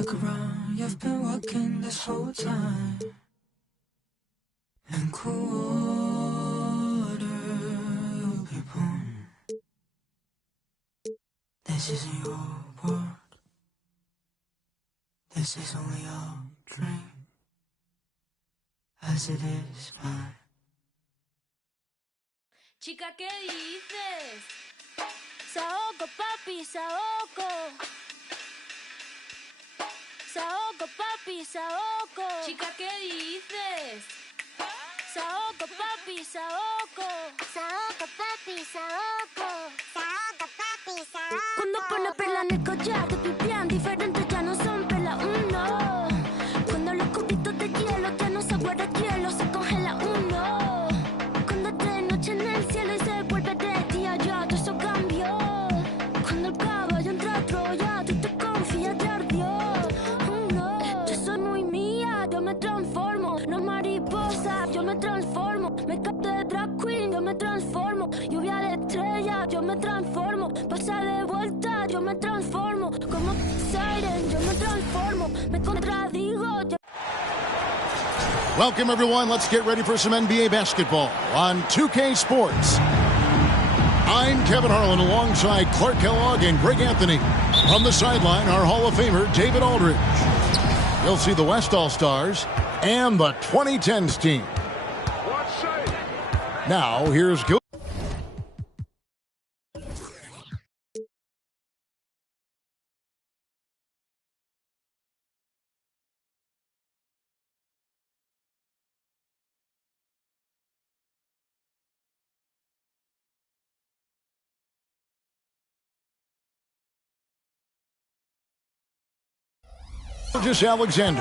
Look around, you've been working this whole time. And quarter people. This isn't your world. This is only your dream. As it is mine. Chica, ¿qué dices? Saoco, papi, saoco. Saoco, papi, saoco. Chica, ¿qué dices? Saoco, papi, saoco. Saoco, papi, saoco. Saoco, papi, saoco. Cuando pone perla en el collar, te pipián diferentes, ya no son perla uno. Cuando los cubitos de hielo ya no se guarda hielo, se congela uno. Cuando es de noche en el cielo y se vuelve de día, ya todo eso cambió. Cuando el caballo entra a Troya, tú te confías, te ardió. No, yo soy muy mía, yo me transformo. No mariposa, yo me transformo. Me capté de drag queen, yo me transformo. Lluvia de estrella, yo me transformo. Pasa de vuelta, yo me transformo. Como Siren, yo me transformo. Me contradigo, yo... Welcome, everyone. Let's get ready for some NBA basketball on 2K Sports. I'm Kevin Harlan alongside Clark Kellogg and Greg Anthony. On the sideline, our Hall of Famer, David Aldridge. You'll see the West All-Stars and the 2010s team. Now, here's Gil. Just Alexander.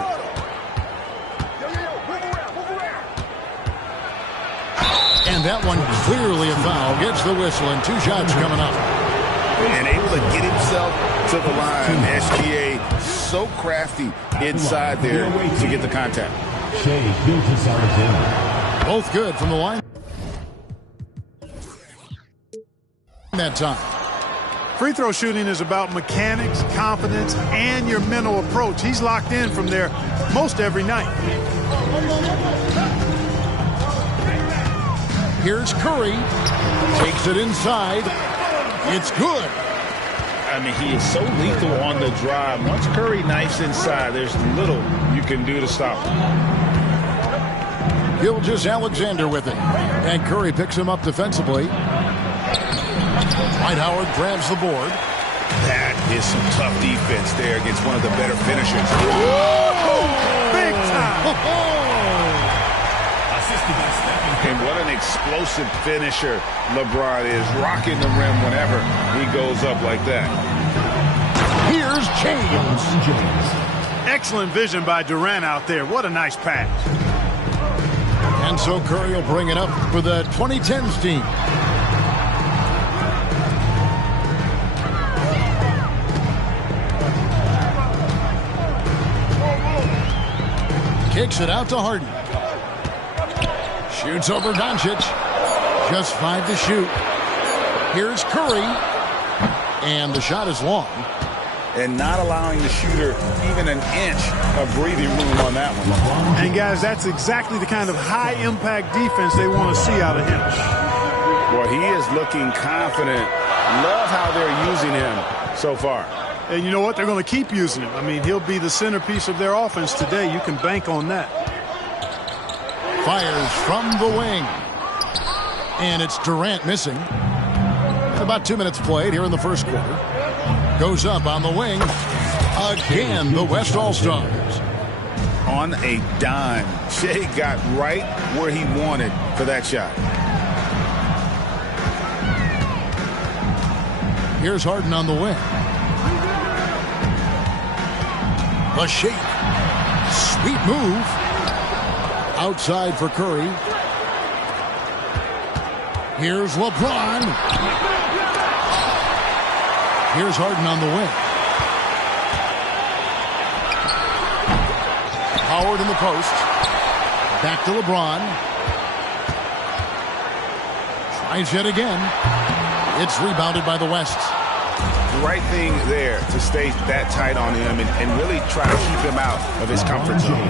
And that one clearly a foul. Gets the whistle and 2 shots coming up. And able to get himself to the line. SGA so crafty inside there to get the contact. Both good from the line. That time. Free throw shooting is about mechanics, confidence, and your mental approach. He's locked in from there most every night. Here's Curry. Takes it inside. It's good. I mean, he is so lethal on the drive. Once Curry knifes inside, there's little you can do to stop him. Gilgeous Alexander with it. And Curry picks him up defensively. Dwight Howard grabs the board. That is some tough defense there against one of the better finishers. Big time! And what an explosive finisher LeBron is, rocking the rim whenever he goes up like that. Here's James. Excellent vision by Durant out there. What a nice pass. And so Curry will bring it up for the 2010s team. Kicks it out to Harden. Shoots over Doncic. Just 5 to shoot. Here's Curry. And the shot is long. And not allowing the shooter even an inch of breathing room on that one. And guys, that's exactly the kind of high-impact defense they want to see out of him. Well, he is looking confident. Love how they're using him so far. And you know what? They're going to keep using him. I mean, he'll be the centerpiece of their offense today. You can bank on that. Fires from the wing. And it's Durant missing. About 2 minutes played here in the first quarter. Goes up on the wing. Again, the West All-Stars. On a dime. Shea got right where he wanted for that shot. Here's Harden on the wing. The shake. Sweet move. Outside for Curry. Here's LeBron. Here's Harden on the wing. Howard in the post. Back to LeBron. Tries yet again. It's rebounded by the West. The right thing there to stay that tight on him and really try to keep him out of his comfort zone.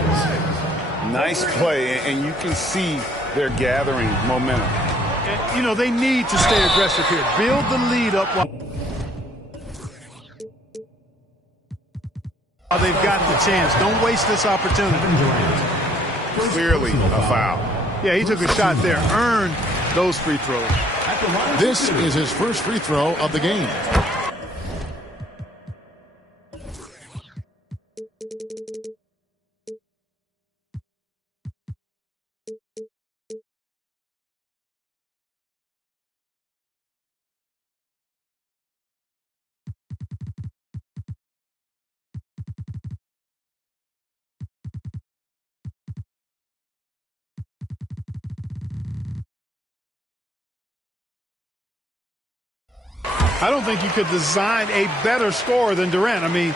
Nice play, and you can see they're gathering momentum. You know, they need to stay aggressive here. Build the lead up while they've got the chance. Don't waste this opportunity. Clearly a foul. Yeah, he took a shot there. Earned those free throws. This is his first free throw of the game. I don't think you could design a better scorer than Durant. I mean,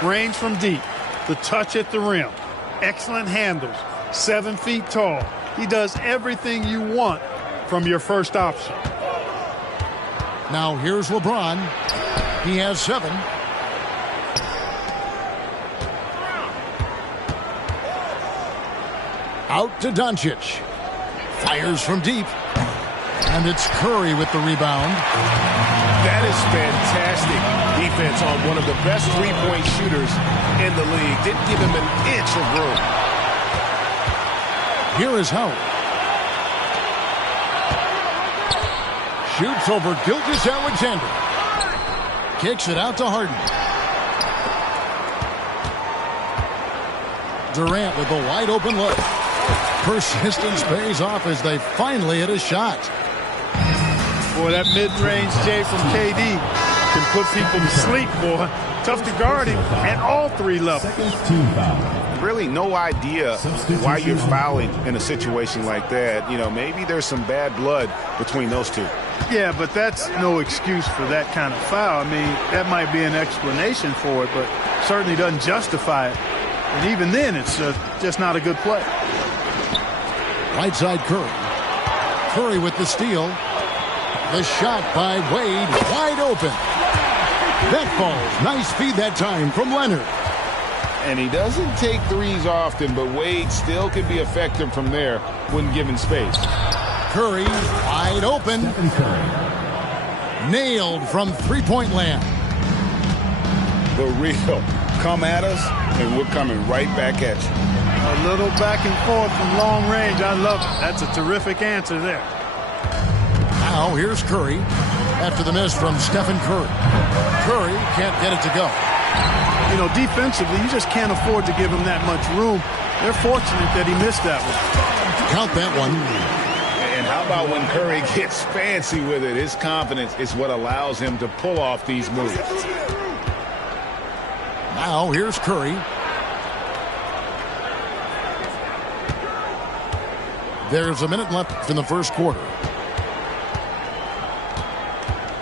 range from deep, the touch at the rim, excellent handles, 7 feet tall. He does everything you want from your first option. Now here's LeBron. He has 7. Out to Doncic. Fires from deep. And it's Curry with the rebound. That is fantastic defense on one of the best three-point shooters in the league. Didn't give him an inch of room. Here is Howard. Shoots over Gilgeous-Alexander. Kicks it out to Harden. Durant with a wide open look. Persistence pays off as they finally hit a shot. Boy, that mid-range J from KD can put people to sleep, boy. Tough to guard him at all 3 levels. Really no idea why you're fouling in a situation like that. You know, maybe there's some bad blood between those two. Yeah, but that's no excuse for that kind of foul. I mean, that might be an explanation for it, but certainly doesn't justify it. And even then, it's just not a good play. Right side Curry. Curry with the steal. The shot by Wade, wide open. That falls. Nice feed that time from Leonard. And he doesn't take threes often, but Wade still can be effective from there when given space. Curry, wide open. Nailed from three-point land. The real. Come at us, and we're coming right back at you. A little back and forth from long range. I love it. That's a terrific answer there. Now here's Curry after the miss from Stephen Curry. Curry can't get it to go. You know, defensively, you just can't afford to give him that much room. They're fortunate that he missed that one. Count that one. And how about when Curry gets fancy with it? His confidence is what allows him to pull off these moves. Now here's Curry. There's a minute left in the first quarter.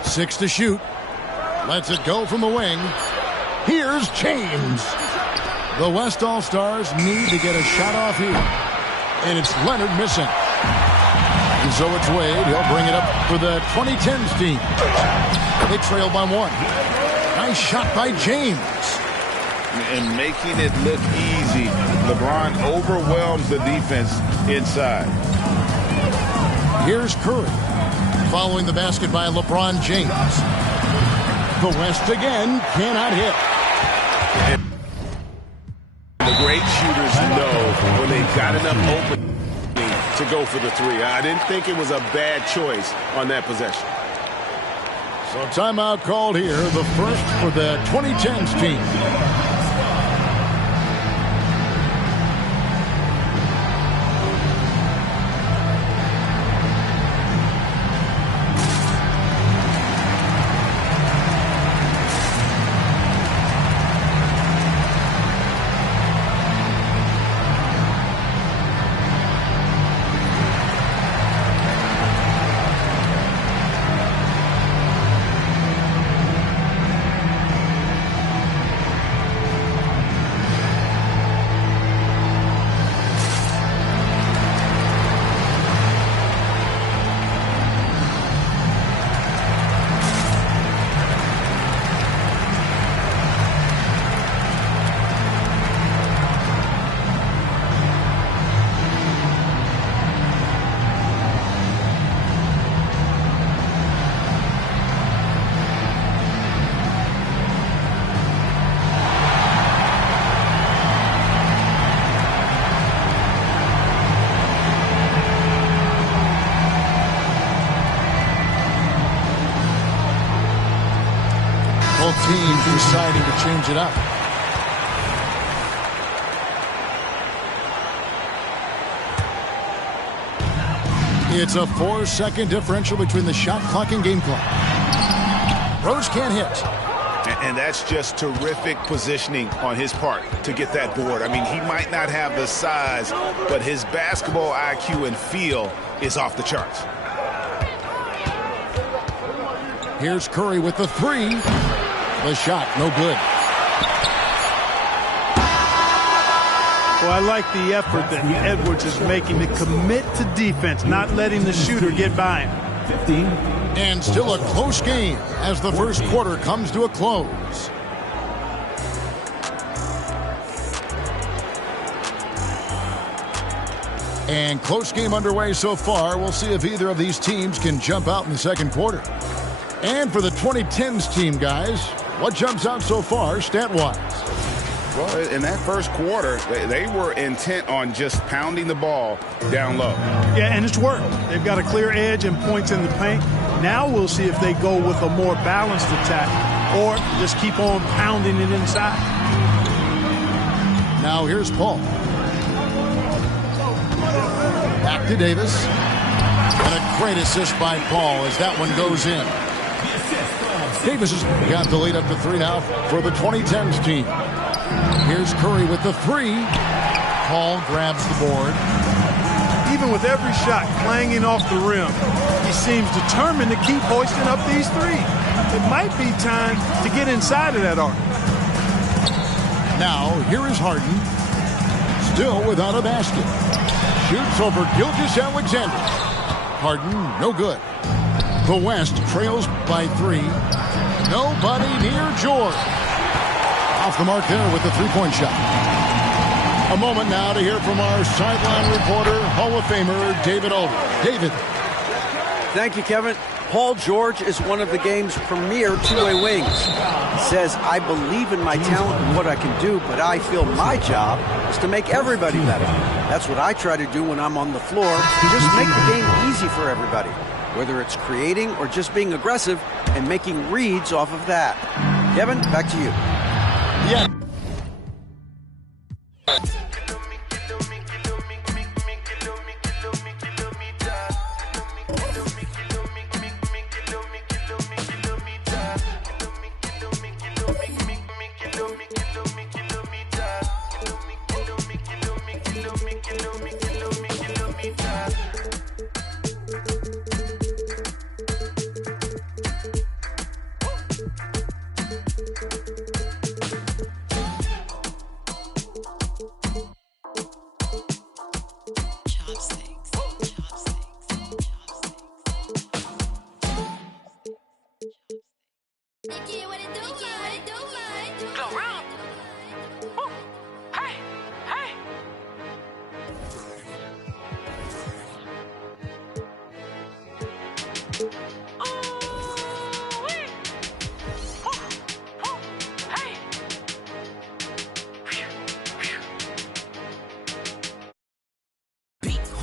6 to shoot. Lets it go from the wing. Here's James. The West All-Stars need to get a shot off here. And it's Leonard missing. And so it's Wade. He'll bring it up for the 2010s team. They trail by 1. Nice shot by James. And making it look easy. LeBron overwhelms the defense inside. Here's Curry. Following the basket by LeBron James. The West again cannot hit. And the great shooters know when they've got enough opening to go for the 3. I didn't think it was a bad choice on that possession. So timeout called here, the first for the 2010s team. Both teams deciding to change it up. It's a 4-second differential between the shot clock and game clock. Rose can't hit. And that's just terrific positioning on his part to get that board. I mean, he might not have the size, but his basketball IQ and feel is off the charts. Here's Curry with the three. The shot, no good. Well, I like the effort that Edwards is making to commit to defense, not letting the shooter get by him. 15. And still a close game as the first quarter comes to a close. And close game underway so far. We'll see if either of these teams can jump out in the second quarter. And for the 2010s team, guys, what jumps out so far stat-wise? Well, in that first quarter, they were intent on just pounding the ball down low. Yeah, and it's worked. They've got a clear edge and points in the paint. Now we'll see if they go with a more balanced attack or just keep on pounding it inside. Now here's Paul. Back to Davis. And a great assist by Paul as that one goes in. Davis has got the lead up to 3 now for the 2010s team. Here's Curry with the three. Paul grabs the board. Even with every shot clanging off the rim, he seems determined to keep hoisting up these threes. It might be time to get inside of that arc. Now, here is Harden. Still without a basket. Shoots over Gilgeous-Alexander. Harden, no good. The West trails by 3. Nobody near George. Off the mark there with the three-point shot. A moment now to hear from our sideline reporter, Hall of Famer David Aldridge. David. Thank you, Kevin. Paul George is one of the game's premier two-way wings. He says, I believe in my talent and what I can do, but I feel my job is to make everybody better. That's what I try to do when I'm on the floor, just make the game easy for everybody, whether it's creating or just being aggressive and making reads off of that. Kevin, back to you. Yeah.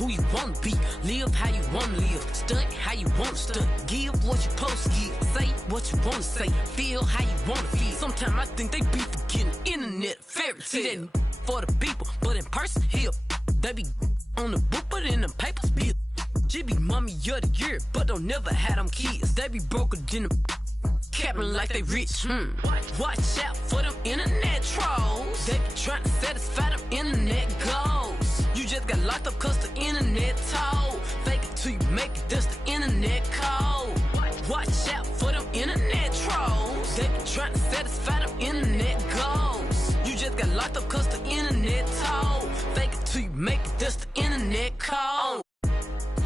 who you wanna be. Live how you wanna live. Stunt how you wanna stunt. Give what you supposed to give. Say what you wanna say. Feel how you wanna feel. Sometimes I think they be forgetting internet fairy tale. For the people, but in person here, they be on the book, but in the papers be. She be mommy of the year, but don't never have them kids. They be broker than the capping like they rich. Watch out for them internet trolls. They be trying to satisfy them internet goals. You just got locked up cause the internet told. Fake it till you make it, that's the internet code. Watch out for them internet trolls. They be trying to satisfy them internet goals. You just got locked up cause the internet told. Fake it till you make it, that's the internet code.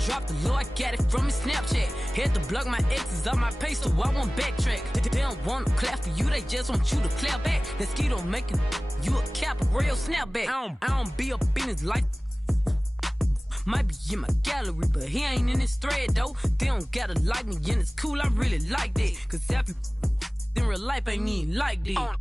Drop the low, I got it from his Snapchat. Had to block my exes on my page so I won't backtrack. They don't want to clap for you, they just want you to clap back. That ski don't make you a cap, a real snapback. I don't be up in his life. Might be in my gallery, but he ain't in his thread though. They don't gotta like me and it's cool, I really like that. Cause half you in real life ain't even like that.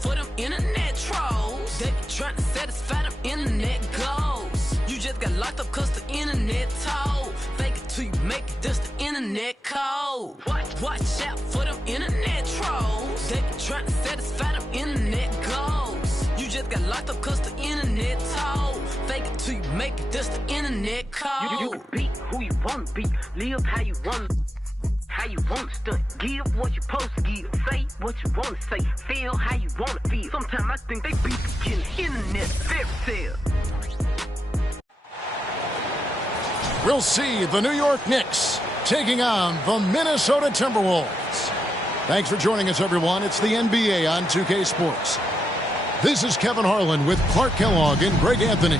For them internet trolls, they be trying to satisfy them internet goals. You just got locked up cause the internet told. Fake it till you make it, that's the internet code. Watch out for them internet trolls. They be trying to satisfy them internet goals. You just got locked up cause the internet told. Fake it till you make it, that's the internet code. You can be who you wanna be. Live how you wanna. How you wanna stunt, give what you supposed to give, say what you wanna say, feel how you wanna feel. Sometimes I think they be forgetting internet fairy tale. We'll see the New York Knicks taking on the Minnesota Timberwolves. Thanks for joining us, everyone. It's the NBA on 2K Sports. This is Kevin Harlan with Clark Kellogg and Greg Anthony.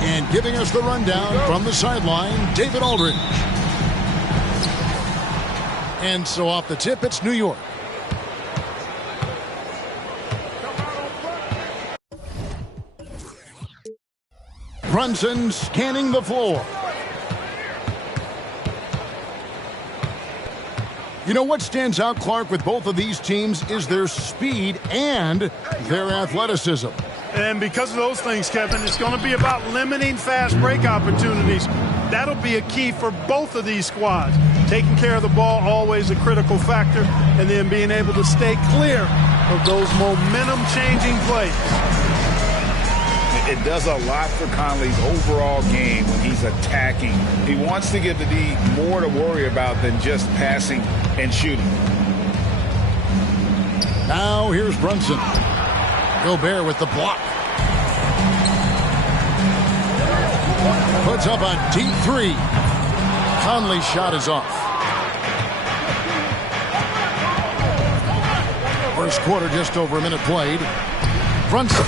And giving us the rundown from the sideline, David Aldridge. And so off the tip, it's New York. Brunson scanning the floor. You know what stands out, Clark, with both of these teams is their speed and their athleticism. And because of those things, Kevin, it's going to be about limiting fast break opportunities. That'll be a key for both of these squads. Taking care of the ball, always a critical factor, and then being able to stay clear of those momentum-changing plays. It does a lot for Conley's overall game when he's attacking. He wants to give the D more to worry about than just passing and shooting. Now here's Brunson. Gobert with the block. Puts up a deep three. Conley's shot is off. First quarter, just over a minute played. Brunson.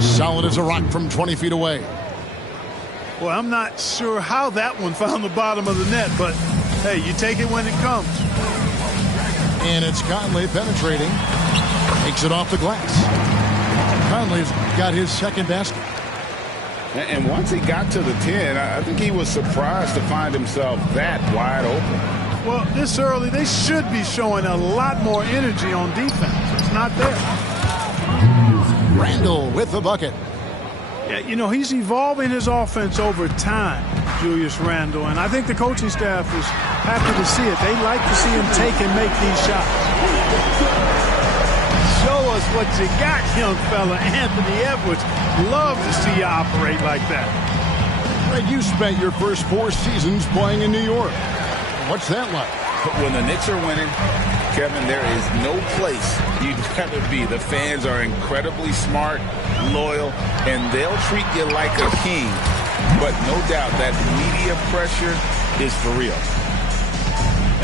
Solid as a rock from 20 feet away. Well, I'm not sure how that one found the bottom of the net, but hey, you take it when it comes. And it's Conley penetrating. Takes it off the glass. Conley's got his second basket. And once he got to the 10, I think he was surprised to find himself that wide open. Well, this early, they should be showing a lot more energy on defense. It's not there. Randle with the bucket. Yeah, you know, he's evolving his offense over time, Julius Randle, and I think the coaching staff is happy to see it. They like to see him take and make these shots. Show us what you got, young fella. Anthony Edwards. Love to see you operate like that. Greg, you spent your first 4 seasons playing in New York. What's that like? When the Knicks are winning, Kevin, there is no place you'd rather be. The fans are incredibly smart, loyal, and they'll treat you like a king. But no doubt that media pressure is for real.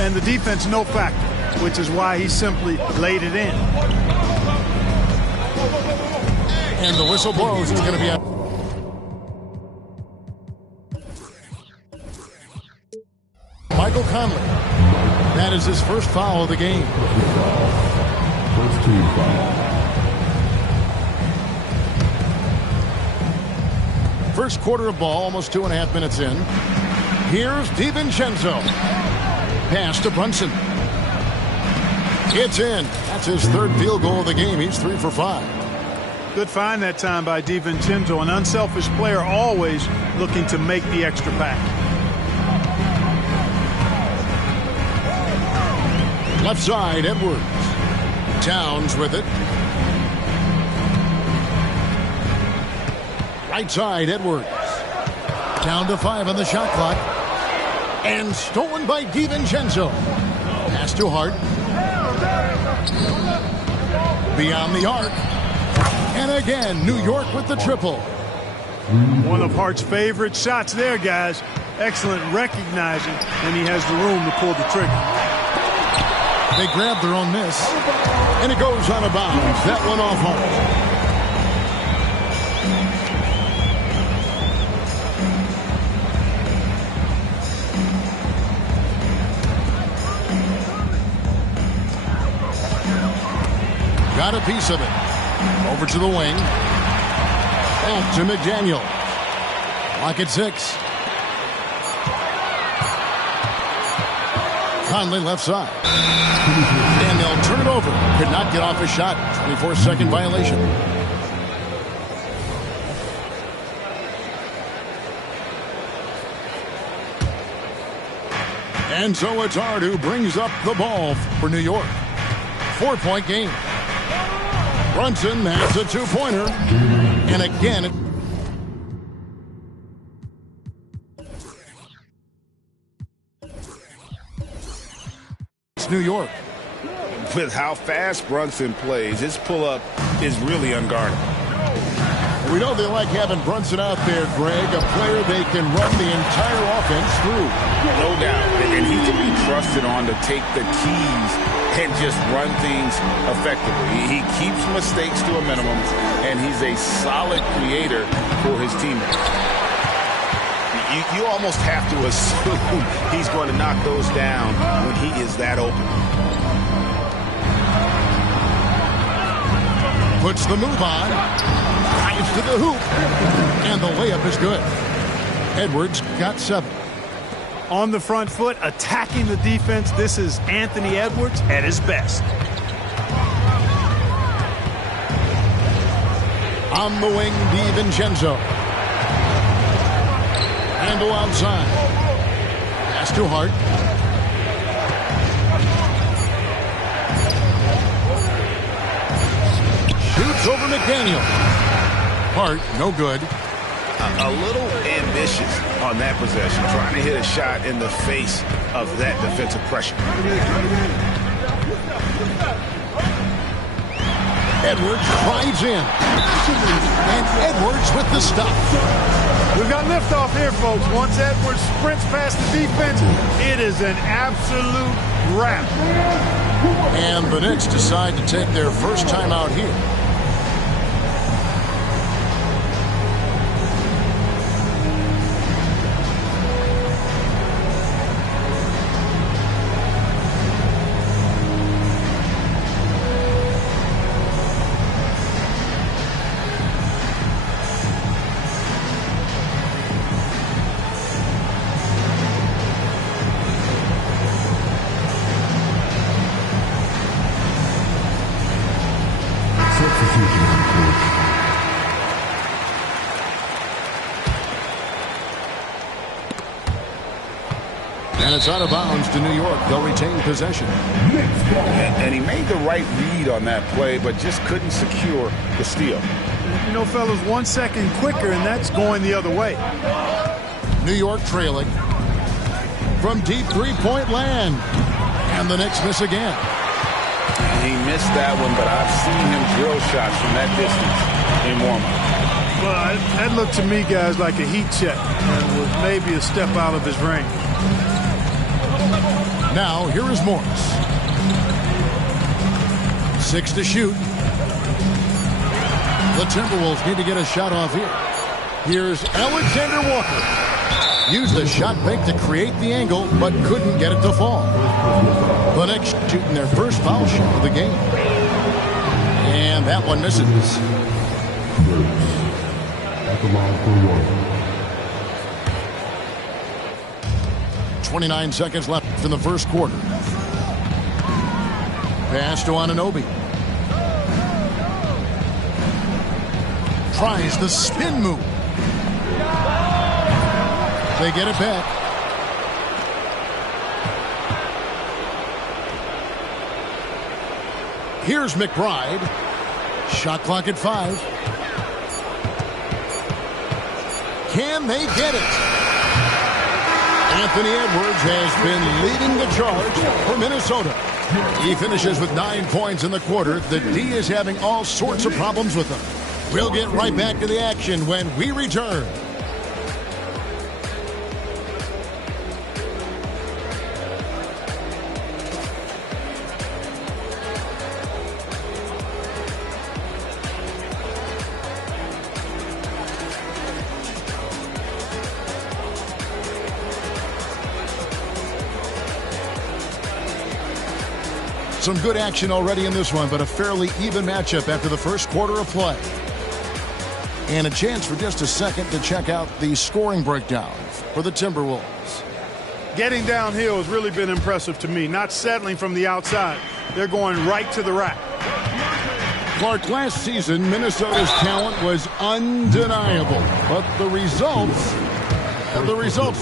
And the defense, no factor, which is why he simply laid it in. And the whistle blows. It's going to be a... Michael Conley. That is his first foul of the game. First team foul. First quarter of ball, almost 2.5 minutes in. Here's DiVincenzo. Pass to Brunson. It's in. That's his third field goal of the game. He's 3 for 5. Good find that time by DiVincenzo, an unselfish player always looking to make the extra pack. Left side, Edwards. Towns with it. Right side, Edwards. Down to 5 on the shot clock. And stolen by DiVincenzo. Pass to Hart. Beyond the arc. And again, New York with the triple. One of Hart's favorite shots there, guys. Excellent recognizing, and he has the room to pull the trigger. They grab their own miss, and it goes out of bounds. That one off Hart. Got a piece of it. Over to the wing. Back to McDaniel. Lock at 6. Conley left side. And they'll turn it over. Could not get off a shot. 24-second violation. And so it's Hart who brings up the ball for New York. 4-point game. Brunson has a 2-pointer. And again, it's New York. With how fast Brunson plays, his pull-up is really unguardable. We know they like having Brunson out there, Greg, a player they can run the entire offense through. No doubt. And he can be trusted on to take the keys and just run things effectively. He keeps mistakes to a minimum, and he's a solid creator for his teammates. You almost have to assume he's going to knock those down when he is that open. Puts the move on. Drives to the hoop. And the layup is good. Edwards got 7. On the front foot, attacking the defense. This is Anthony Edwards at his best. On the wing, DiVincenzo. Handle outside. Pass to Hart. Shoots over McDaniel. Hart, no good. A little ambitious on that possession, trying to hit a shot in the face of that defensive pressure. Edwards drives in. And Edwards with the stop. We've got liftoff here, folks. Once Edwards sprints past the defense, it is an absolute wrap. And the Knicks decide to take their first time out here. And it's out of bounds to New York. They'll retain possession. And he made the right read on that play, but just couldn't secure the steal. You know, fellas, 1 second quicker, and that's going the other way. New York trailing from deep three-point land. And the Knicks miss again. He missed that one, but I've seen him drill shots from that distance in warm-up. Well, that looked to me, guys, like a heat check. And was maybe a step out of his range. Now, here is Morris. 6 to shoot. The Timberwolves need to get a shot off here. Here's Alexander Walker. Used the shot fake to create the angle, but couldn't get it to fall. The Knicks shooting their first foul shot of the game. And that one misses. At the line for one. 29 seconds left in the first quarter. Pass to Anunoby. tries the spin move. They get it back. Here's McBride. Shot clock at 5. Can they get it? Anthony Edwards has been leading the charge for Minnesota. He finishes with 9 points in the quarter. The D is having all sorts of problems with them. We'll get right back to the action when we return. Some good action already in this one, but a fairly even matchup after the first quarter of play. And a chance for just a second to check out the scoring breakdown for the Timberwolves. Getting downhill has really been impressive to me. Not settling from the outside. They're going right to the rack. Clark, last season, Minnesota's talent was undeniable, but the results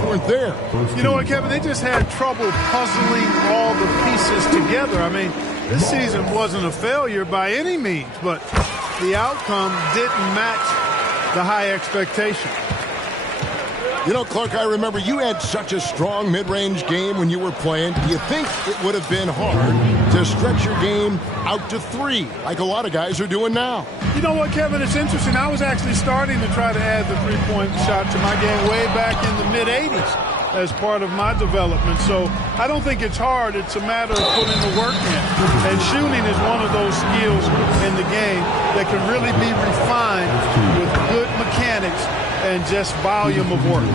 weren't there. You know what, Kevin? They just had trouble puzzling all the pieces together. I mean, this season wasn't a failure by any means, but the outcome didn't match the high expectation. You know, Clark, I remember you had such a strong mid-range game when you were playing. Do you think it would have been hard to stretch your game out to 3 like a lot of guys are doing now? You know what, Kevin? It's interesting. I was actually starting to try to add the three-point shot to my game way back in the mid-'80s as part of my development. So I don't think it's hard. It's a matter of putting the work in. And shooting is one of those skills in the game that can really be refined with good mechanics and just volume of work.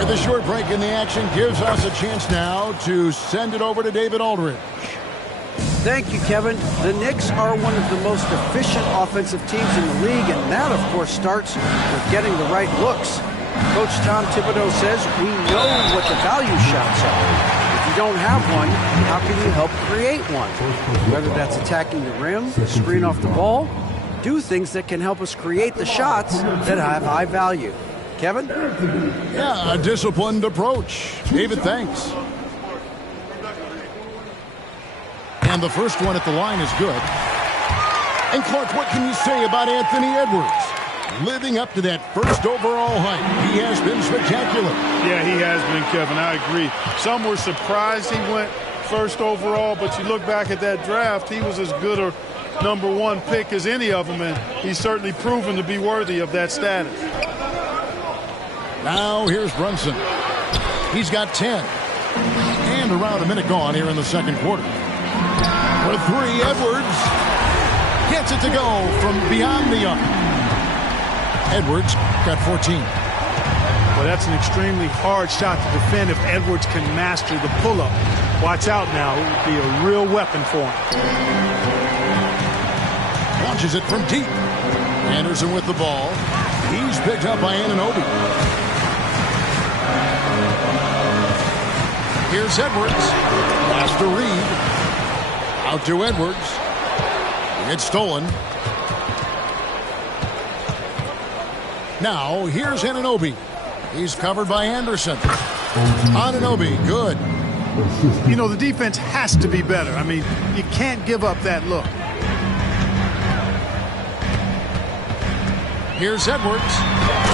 With a short break in the action gives us a chance now to send it over to David Aldridge. Thank you, Kevin. The Knicks are one of the most efficient offensive teams in the league, and that, of course, starts with getting the right looks. Coach Tom Thibodeau says we know what the value shots are. If you don't have one, how can you help create one? Whether that's attacking the rim, screen off the ball, do things that can help us create the shots that have high value. Kevin? Yeah, a disciplined approach. David, thanks. And the first one at the line is good. And Clark, what can you say about Anthony Edwards? Living up to that first overall hype, he has been spectacular. Yeah, he has been, Kevin. I agree. Some were surprised he went first overall, but you look back at that draft, he was as good a #1 pick as any of them, and he's certainly proven to be worthy of that status. Now here's Brunson. He's got 10. And around a minute gone here in the second quarter. For 3, Edwards gets it to go from beyond the arc. Edwards got 14. Well, that's an extremely hard shot to defend if Edwards can master the pull-up. Watch out now. It would be a real weapon for him. Launches it from deep. Anderson with the ball. He's picked up by Anunoby. Here's Edwards. Pass to Reed. Out to Edwards. It's stolen. Now, here's Anunoby. He's covered by Anderson. Anunoby, good. You know, the defense has to be better. I mean, you can't give up that look. Here's Edwards.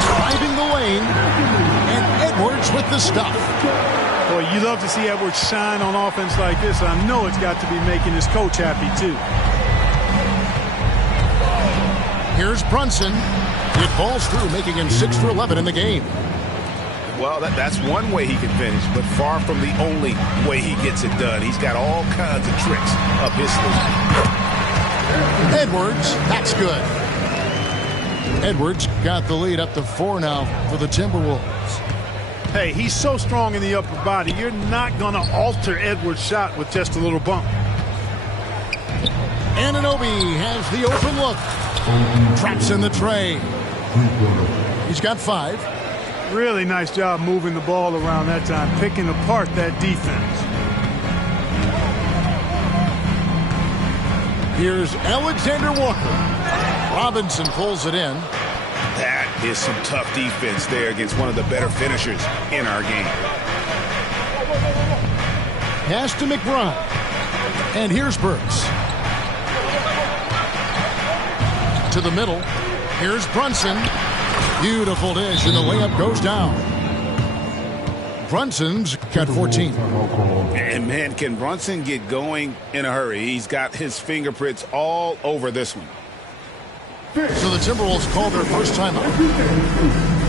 Driving the lane. And Edwards with the stuff. Boy, you love to see Edwards shine on offense like this. I know it's got to be making his coach happy, too. Here's Brunson. It falls through, making him 6 for 11 in the game. Well, that's one way he can finish, but far from the only way he gets it done. He's got all kinds of tricks up his sleeve. Edwards, that's good. Edwards got the lead up to 4 now for the Timberwolves. Hey, he's so strong in the upper body. You're not going to alter Edwards' shot with just a little bump. Anunoby has the open look. Traps in the tray. He's got 5. Really nice job moving the ball around that time, picking apart that defense. Here's Alexander Walker. Robinson pulls it in. That is some tough defense there against one of the better finishers in our game. Pass to McBride. And here's Burks. To the middle. Here's Brunson. Beautiful dish, and the layup goes down. Brunson's got 14. And, man, can Brunson get going in a hurry? He's got his fingerprints all over this one. So the Timberwolves call their first timeout.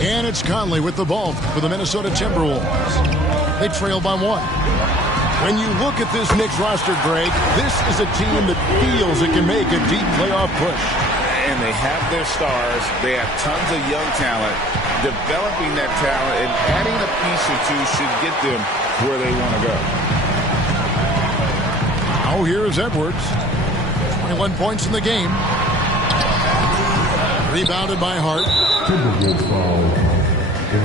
And it's Conley with the ball for the Minnesota Timberwolves. They trail by 1. When you look at this Knicks roster, Greg, this is a team that feels it can make a deep playoff push. And they have their stars. They have tons of young talent. Developing that talent and adding a piece or two should get them where they want to go. Now here's Edwards. 21 points in the game. Rebounded by Hart.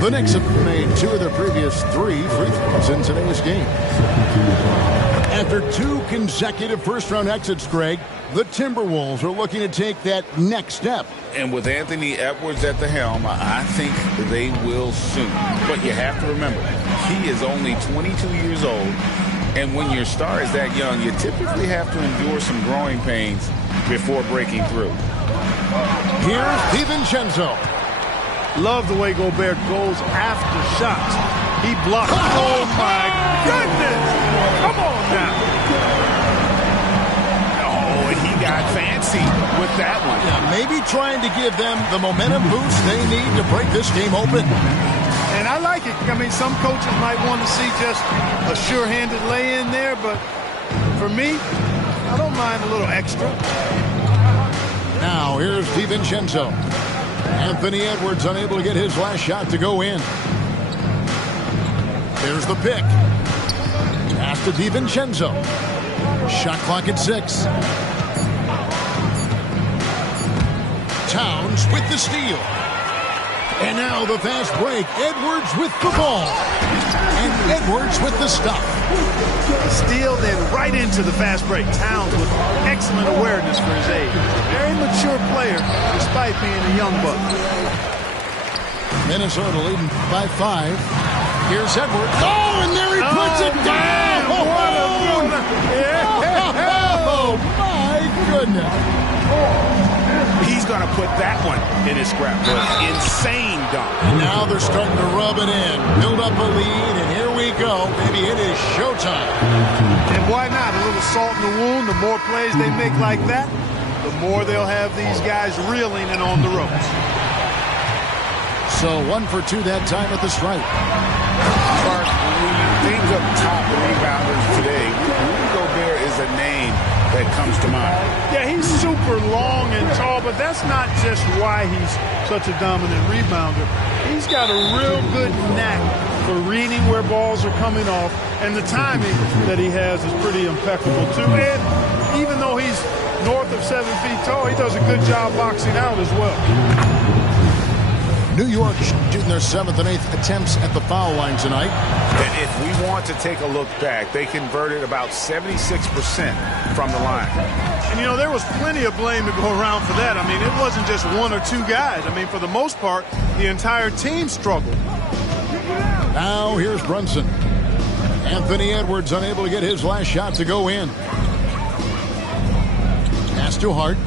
The Knicks have made 2 of their previous 3 free throws in today's game. After 2 consecutive first-round exits, Greg, the Timberwolves are looking to take that next step. And with Anthony Edwards at the helm, I think they will soon. But you have to remember, he is only 22 years old. And when your star is that young, you typically have to endure some growing pains before breaking through. Here's DiVincenzo. Love the way Gobert goes after shots. He blocks. Oh, my goodness. Come on now. Oh, he got fancy with that one. Yeah, maybe trying to give them the momentum boost they need to break this game open. And I like it. I mean, some coaches might want to see just a sure-handed lay-in there, but for me, I don't mind a little extra. Now, here's DiVincenzo. Anthony Edwards unable to get his last shot to go in. There's the pick. Pass to DiVincenzo. Shot clock at 6. Towns with the steal. And now the fast break. Edwards with the ball. And Edwards with the stop. Steal, then right into the fast break. Towns with excellent awareness for his age. Very mature player, despite being a young buck. Minnesota leading by 5. Here's Edwards. Oh, and there he puts it down! Oh, my goodness. He's going to put that one in his scrapbook. Insane dunk. And now they're starting to rub it in. Build up a lead, and here we go. Maybe it is showtime. And why not? A little salt in the wound. The more plays they make like that, the more they'll have these guys reeling and on the ropes. So 1 for 2 that time at the stripe. Mark, when you think of top rebounders today, Rudy Gobert is a name that comes to mind. Yeah, he's super long and tall, but that's not just why he's such a dominant rebounder. He's got a real good knack for reading where balls are coming off, and the timing that he has is pretty impeccable too. And even though he's north of 7 feet tall, he does a good job boxing out as well. New York shooting their 7th and 8th attempts at the foul line tonight. And if we want to take a look back, they converted about 76% from the line. And, you know, there was plenty of blame to go around for that. I mean, it wasn't just 1 or 2 guys. I mean, for the most part, the entire team struggled. Now here's Brunson. Anthony Edwards unable to get his last shot to go in. Pass to Hart.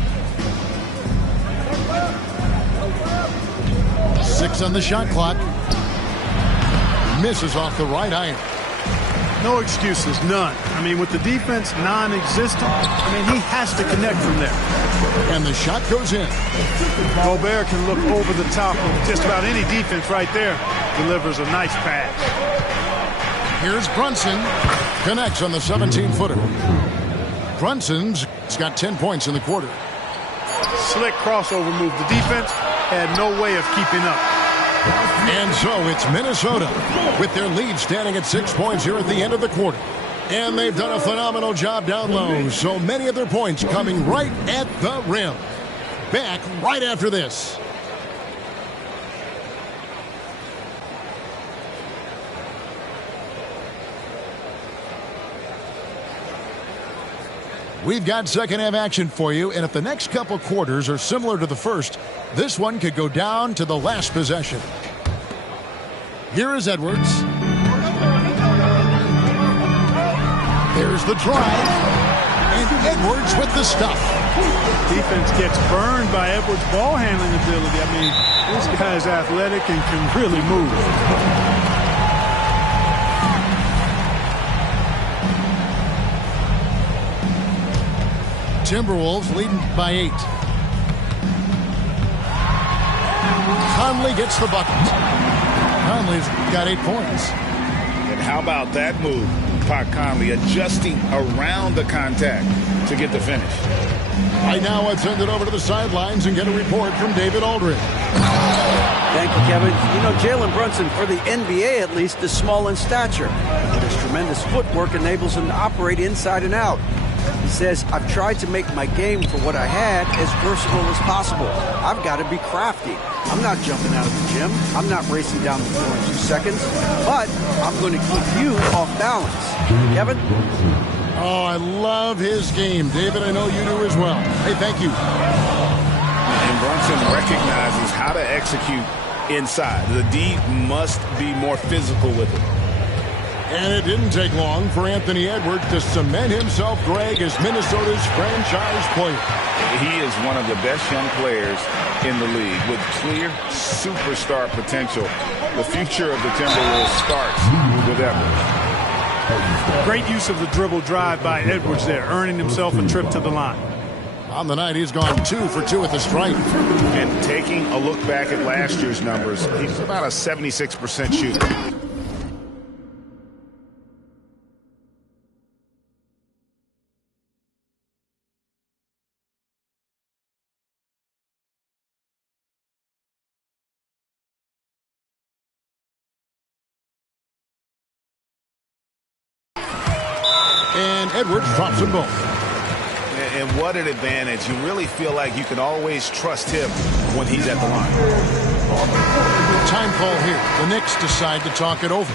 6 on the shot clock. Misses off the right iron. No excuses, none. I mean, with the defense non-existent, I mean, he has to connect from there. And the shot goes in. Gobert can look over the top of just about any defense right there. Delivers a nice pass. Here's Brunson. Connects on the 17-footer. Brunson's got 10 points in the quarter. Slick crossover move. The defense had no way of keeping up. And so it's Minnesota with their lead standing at 6 points here at the end of the quarter. And they've done a phenomenal job down low. So many of their points coming right at the rim. Back right after this. We've got second half action for you, and if the next couple quarters are similar to the first, this one could go down to the last possession. Here is Edwards. There's the drive, and Edwards with the stuff. Defense gets burned by Edwards' ball handling ability. I mean, this guy's athletic and can really move. Timberwolves leading by 8. Conley gets the bucket. Conley's got 8 points. And how about that move? Pat Conley adjusting around the contact to get the finish. Right now, let's send it over to the sidelines and get a report from David Aldridge. Thank you, Kevin. You know, Jalen Brunson, for the NBA at least, is small in stature, but his tremendous footwork enables him to operate inside and out. He says, I've tried to make my game for what I had as versatile as possible. I've got to be crafty. I'm not jumping out of the gym. I'm not racing down the floor in 2 seconds. But I'm going to keep you off balance. Kevin? Oh, I love his game. David, I know you do as well. Hey, thank you. And Brunson recognizes how to execute inside. The D must be more physical with it. And it didn't take long for Anthony Edwards to cement himself, Greg, as Minnesota's franchise player. He is one of the best young players in the league with clear superstar potential. The future of the Timberwolves starts with Edwards. Great use of the dribble drive by Edwards there, earning himself a trip to the line. On the night, he's gone 2 for 2 at the stripe. And taking a look back at last year's numbers, he's about a 76% shooter. And Edwards drops them both. And what an advantage. You really feel like you can always trust him when he's at the line. Time call here. The Knicks decide to talk it over.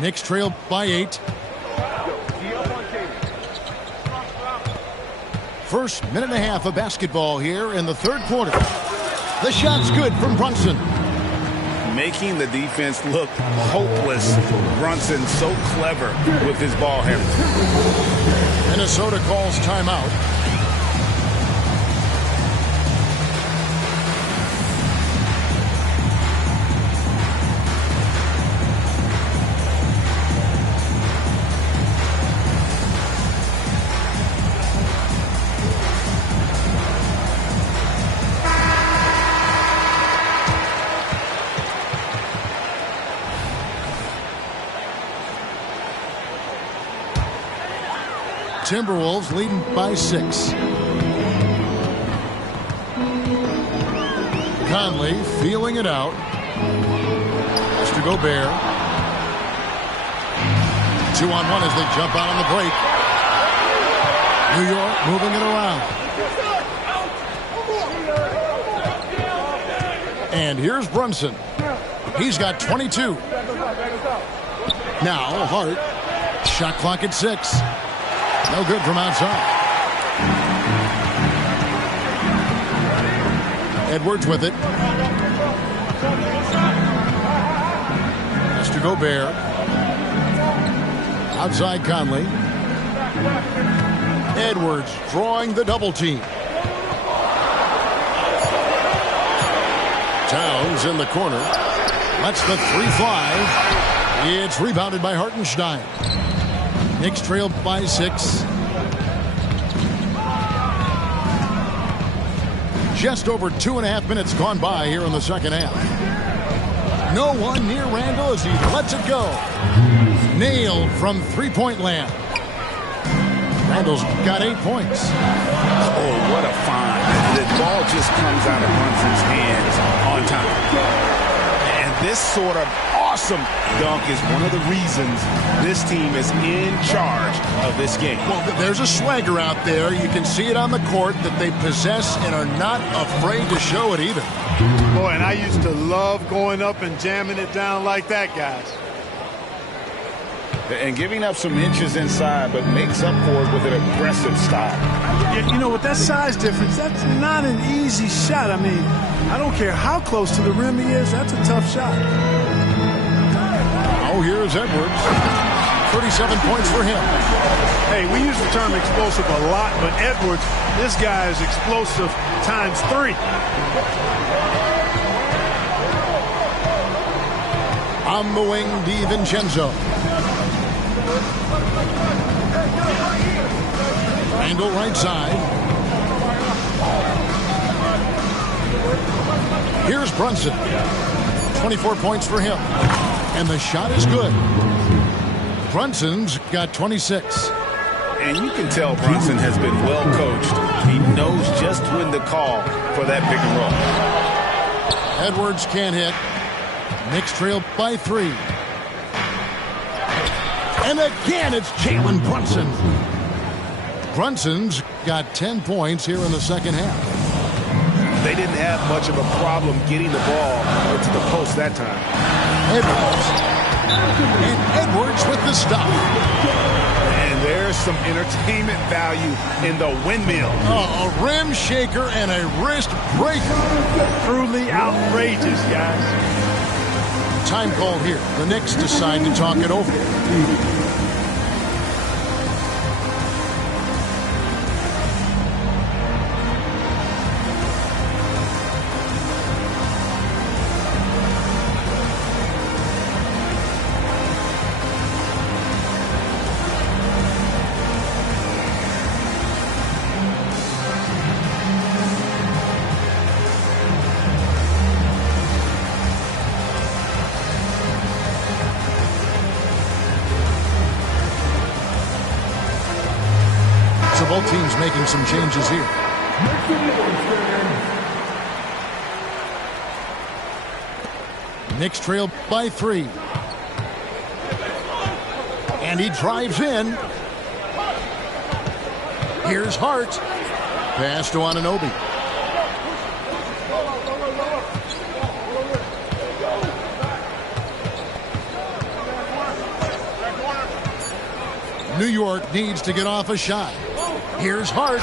Knicks trail by 8. First minute and a half of basketball here in the third quarter. The shot's good from Brunson. Making the defense look hopeless. Brunson so clever with his ball handling. Minnesota calls timeout. Timberwolves leading by 6. Conley feeling it out. Has to Gobert. 2-on-1 as they jump out on the break. New York moving it around. And here's Brunson. He's got 22. Now Hart. Shot clock at 6. No good from outside. Edwards with it. Has to Gobert. Outside Conley. Edwards drawing the double team. Towns in the corner. Lets the three fly. It's rebounded by Hartenstein. Knicks trail by 6. Just over 2.5 minutes gone by here in the second half. No one near Randall as he lets it go. Nailed from three-point land. Randall's got 8 points. Oh, what a find. The ball just comes out of Brunson's hands on time. And this sort of awesome dunk is one of the reasons this team is in charge of this game. Well, there's a swagger out there. You can see it on the court that they possess and are not afraid to show it either. Boy, and I used to love going up and jamming it down like that, guys. And giving up some inches inside, but makes up for it with an aggressive style. You know, with that size difference, that's not an easy shot. I mean, I don't care how close to the rim he is. That's a tough shot. Oh, here's Edwards. 37 points for him. Hey, we use the term explosive a lot, but Edwards, this guy is explosive times 3. On the wing, DiVincenzo. Randall right side. Here's Brunson. 24 points for him. And the shot is good. Brunson's got 26. And you can tell Brunson has been well coached. He knows just when to call for that pick and roll. Edwards can't hit. Knicks trail by 3. And again, it's Jalen Brunson. Brunson's got 10 points here in the second half. They didn't have much of a problem getting the ball to the post that time. Edwards. And Edwards with the stop. And there's some entertainment value in the windmill. Oh, a rim shaker and a wrist breaker. Truly outrageous, guys. Time call here. The Knicks decide to talk it over. Both teams making some changes here. Knicks trail by 3. And he drives in. Here's Hart. Pass to Anunoby. New York needs to get off a shot. Here's Hart.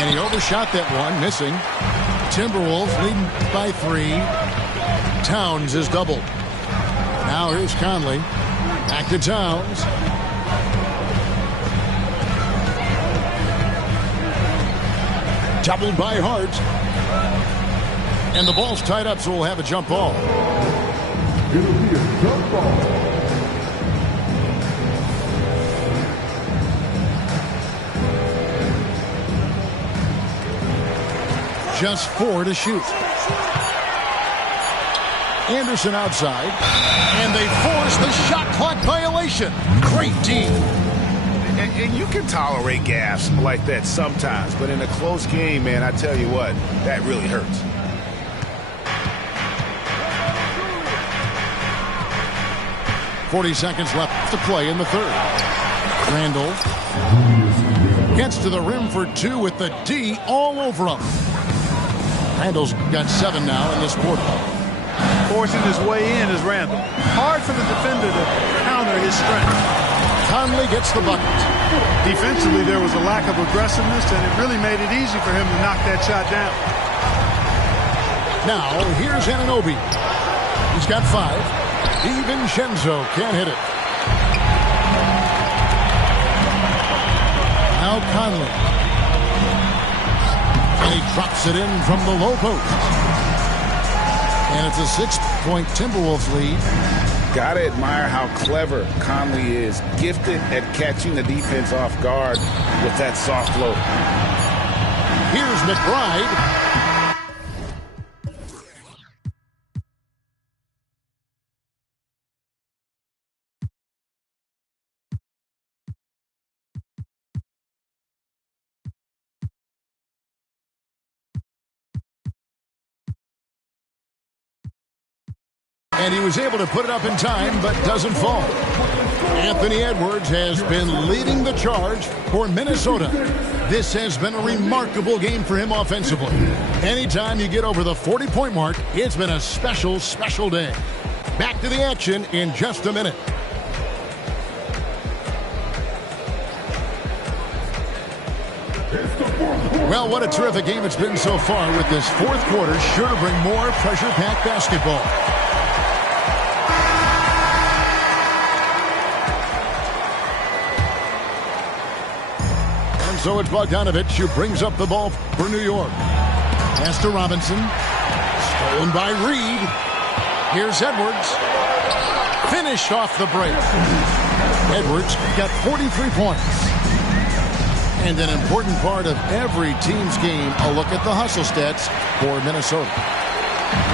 And he overshot that one, missing. Timberwolves leading by 3. Towns is doubled. Now here's Conley. Back to Towns. Doubled by Hart. And the ball's tied up, so we'll have a jump ball. It'll be a jump ball. Just 4 to shoot. Anderson outside. And they force the shot clock violation. Great D. And you can tolerate gaffes like that sometimes, but in a close game, man, I tell you what, that really hurts. .40 seconds left to play in the third. Randall gets to the rim for 2 with the D all over him. Randall's got 7 now in this quarter. Forcing his way in is Randall. Hard for the defender to counter his strength. Conley gets the bucket. Defensively, there was a lack of aggressiveness, and it really made it easy for him to knock that shot down. Now, here's Anunoby. He's got 5. DiVincenzo can't hit it. Now Conley. And he drops it in from the low post. And it's a 6-point Timberwolves lead. Gotta admire how clever Conley is. Gifted at catching the defense off guard with that soft low. Here's McBride. And he was able to put it up in time, but doesn't fall. Anthony Edwards has been leading the charge for Minnesota. This has been a remarkable game for him offensively. Anytime you get over the 40-point mark, it's been a special, special day. Back to the action in just a minute. Well, what a terrific game it's been so far, with this fourth quarter sure to bring more pressure-packed basketball. So it's Bogdanovich who brings up the ball for New York. Pass to Robinson. Stolen by Reed. Here's Edwards. Finished off the break. Edwards got 43 points. And an important part of every team's game, a look at the hustle stats for Minnesota.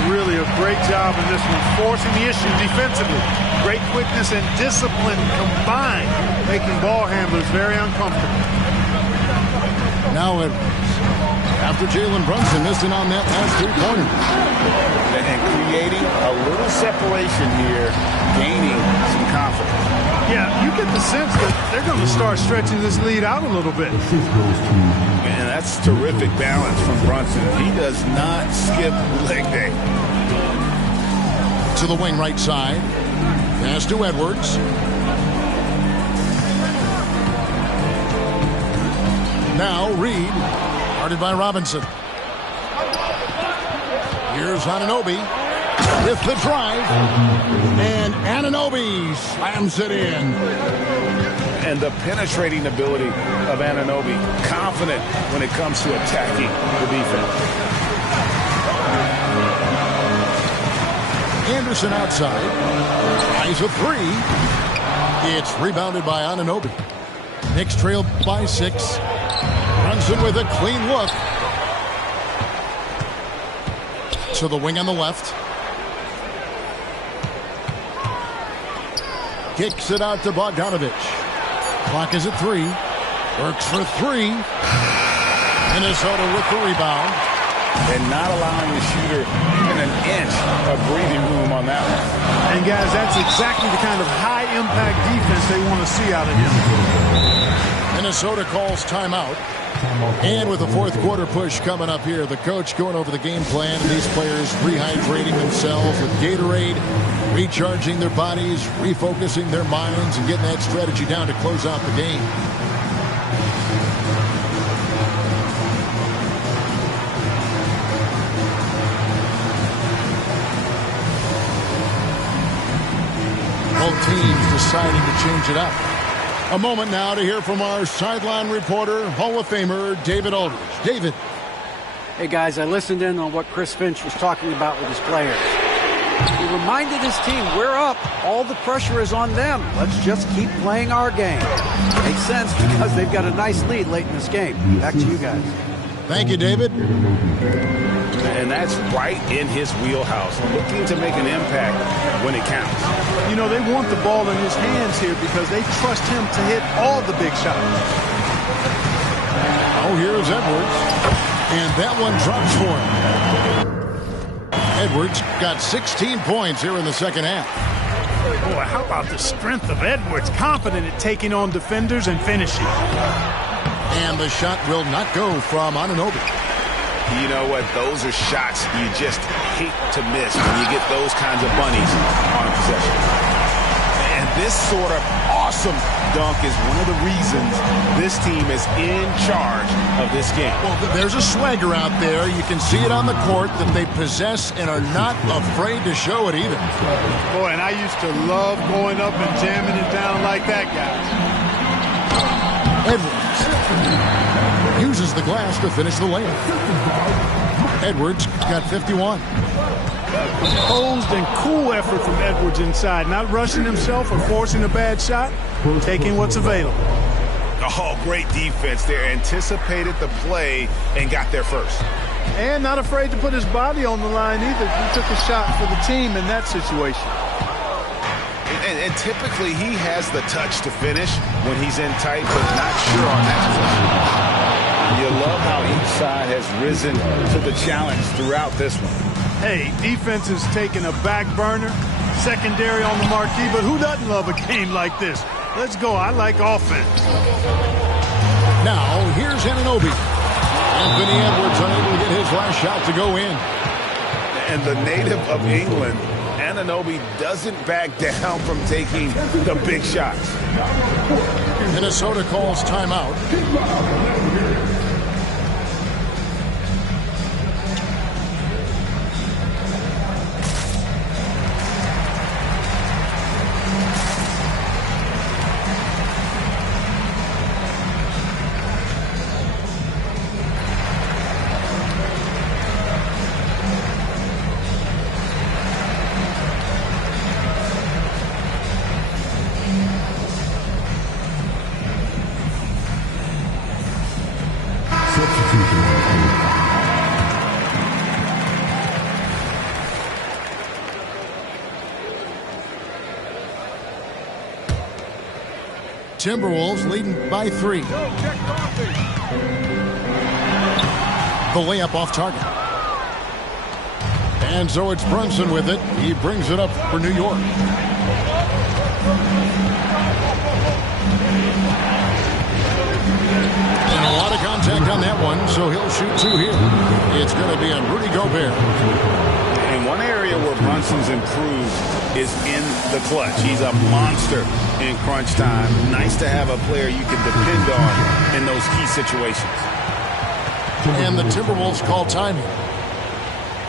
Really a great job in this one, forcing the issue defensively. Great quickness and discipline combined, making ball handlers very uncomfortable. Now Edwards, after Jalen Brunson missing on that last three-pointer. And creating a little separation here, gaining some confidence. Yeah, you get the sense that they're going to start stretching this lead out a little bit. And that's terrific balance from Brunson. He does not skip leg day. To the wing right side. Pass to Edwards. Now Reed, guarded by Robinson. Here's Anunoby with the drive. And Anunoby slams it in. And the penetrating ability of Anunoby. Confident when it comes to attacking the defense. Anderson outside. Tries a three. It's rebounded by Anunoby. Knicks trail by 6. Brunson with a clean look. To the wing on the left. Kicks it out to Bogdanovich. Clock is at 3. Works for 3. Minnesota with the rebound. And not allowing the shooter even an inch of breathing room on that one. And guys, that's exactly the kind of high-impact defense they want to see out of him. Minnesota calls timeout. And with the fourth quarter push coming up here, the coach going over the game plan, and these players rehydrating themselves with Gatorade, recharging their bodies, refocusing their minds, and getting that strategy down to close out the game. Both teams deciding to change it up. A moment now to hear from our sideline reporter, Hall of Famer David Aldridge. David. Hey, guys, I listened in on what Chris Finch was talking about with his players. He reminded his team, we're up. All the pressure is on them. Let's just keep playing our game. Makes sense because they've got a nice lead late in this game. Back to you guys. Thank you, David. And that's right in his wheelhouse, looking to make an impact when it counts. You know, they want the ball in his hands here because they trust him to hit all the big shots. Oh, here's Edwards. And that one drops for him. Edwards got 16 points here in the second half. Boy, how about the strength of Edwards? Confident at taking on defenders and finishing. And the shot will not go from Anunoby. You know what? Those are shots you just hate to miss when you get those kinds of bunnies on a possession. And this sort of awesome dunk is one of the reasons this team is in charge of this game. Well, there's a swagger out there. You can see it on the court that they possess and are not afraid to show it either. Boy, and I used to love going up and jamming it down like that, guys. Edwards. Uses the glass to finish the layup. Edwards got 51. Composed and cool effort from Edwards inside. Not rushing himself or forcing a bad shot. Taking what's available. Oh, great defense there. Anticipated the play and got there first. And not afraid to put his body on the line either. He took a shot for the team in that situation. And typically he has the touch to finish when he's in tight, but not sure on that possession. You love how each side has risen to the challenge throughout this one. Hey, defense is taking a back burner, secondary on the marquee, but who doesn't love a game like this? Let's go. I like offense. Now, here's Anunoby. Anthony Edwards unable to get his last shot to go in. And the native of England, Anunoby, doesn't back down from taking the big shots. Minnesota calls timeout. Timberwolves leading by 3. The layup off target. And so it's Brunson with it. He brings it up for New York. And a lot of contact on that one, so he'll shoot 2 here. It's going to be on Rudy Gobert. And one area where Brunson's improved is in the clutch. He's a monster in crunch time. Nice to have a player you can depend on in those key situations. And the Timberwolves call time here.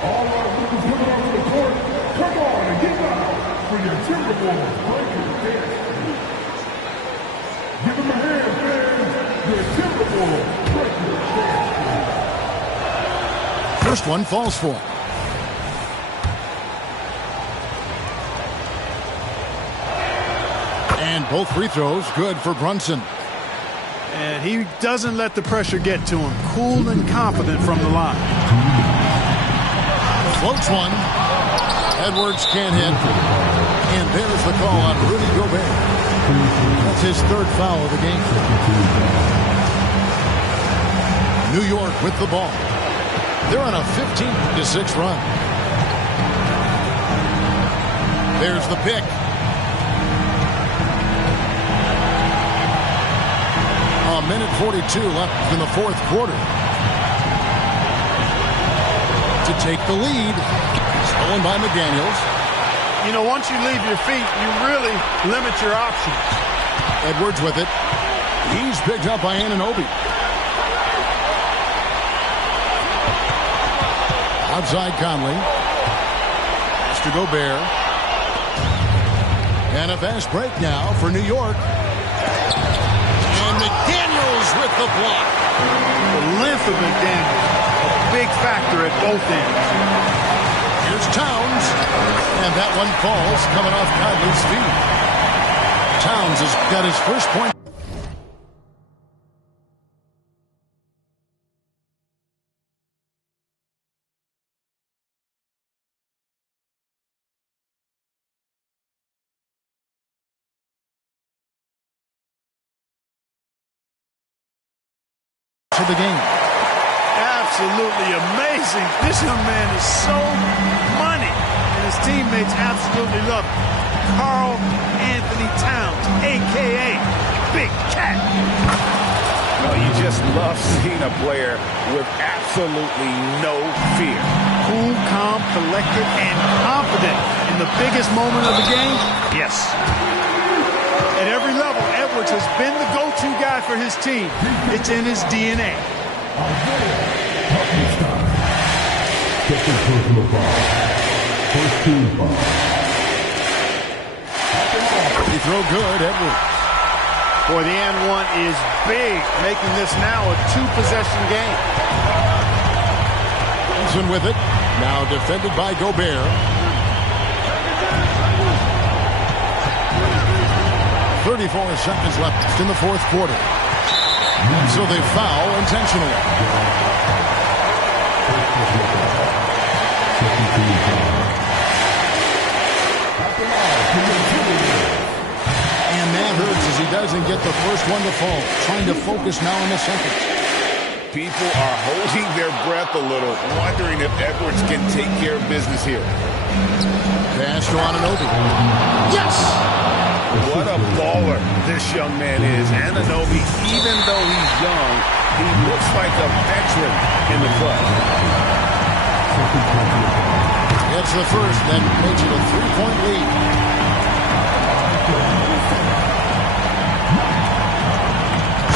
All right, looking coming onto the court. Come on and get out for your Timberwolves breaking dance. Give them a hand, fans. Your Timberwolves breaking dance. First one falls for him. And both free throws good for Brunson. And he doesn't let the pressure get to him. Cool and confident from the line. Floats one. Edwards can't hit. And there's the call on Rudy Gobert. That's his 3rd foul of the game. New York with the ball. They're on a 15-6 run. There's the pick. A minute 42 left in the 4th quarter. To take the lead. Stolen by McDaniels. You know, once you leave your feet, you really limit your options. Edwards with it. He's picked up by Anunoby. Outside Conley. Pass to Gobert. And a fast break now for New York. And McDaniels with the block. The length of McDaniels, a big factor at both ends. Here's Towns. And that one falls coming off Conley's feet. Towns has got his first point. To the game. Absolutely amazing. This young man is so money, and his teammates absolutely love him. Karl Anthony Towns, a.k.a. Big Cat. Well, you just love seeing a player with absolutely no fear. Cool, calm, collected, and confident in the biggest moment of the game. Yes. At every level, Edwards has been the go-to guy for his team. It's in his DNA. He throw good, Edwards. Boy, the and one is big, making this now a two-possession game. Johnson with it. Now defended by Gobert. 34 seconds left in the fourth quarter. And so they foul intentionally. And that hurts as he doesn't get the first one to fall. Trying to focus now in the second. People are holding their breath a little, wondering if Edwards can take care of business here. Pass to Anunoby. Yes! What a baller this young man is. Anunoby, even though he's young, he looks like a veteran in the clutch. It's the first that makes it a 3-point lead.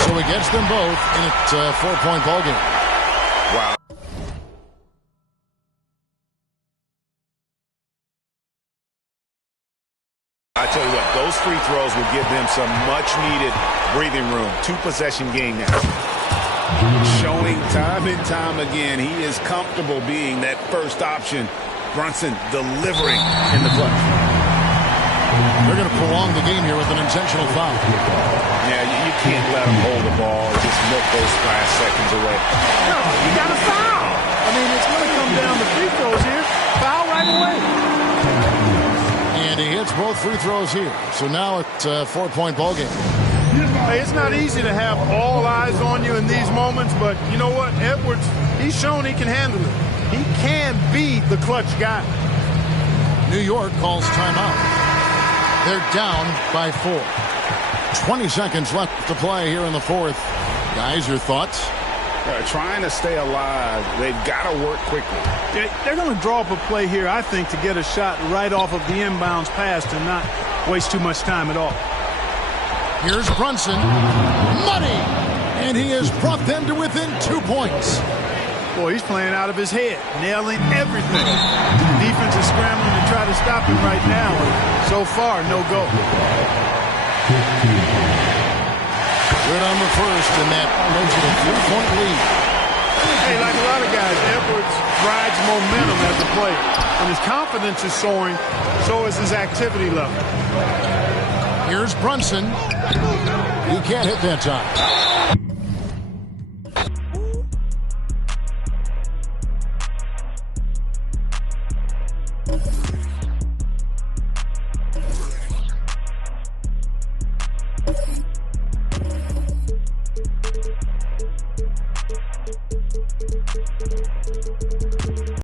So he gets them both, and it's a 4-point ball game. Wow. I tell you what, those free throws will give them some much-needed breathing room. Two-possession game now. Showing time and time again he is comfortable being that first option. Brunson delivering in the clutch. They're going to prolong the game here with an intentional foul. Yeah, you can't let them hold the ball or just milk those last seconds away. No, you got to foul. I mean, it's going to come down to free throws here. Foul right away. And he hits both free throws here. So now it's a 4-point ball game. Hey, it's not easy to have all eyes on you in these moments, but you know what? Edwards, he's shown he can handle it. He can be the clutch guy. New York calls timeout. They're down by 4. 20 seconds left to play here in the fourth. Guys, your thoughts? Trying to stay alive. They've got to work quickly. They're going to draw up a play here, I think, to get a shot right off of the inbounds pass and not waste too much time at all. Here's Brunson. Money! And he has brought them to within 2 points. Boy, he's playing out of his head, nailing everything. The defense is scrambling to try to stop him right now. So far, no go. Good on the first, and that makes it a 3-point lead. Hey, like a lot of guys, Edwards rides momentum as a player. When his confidence is soaring, so is his activity level. Here's Brunson. He can't hit that time.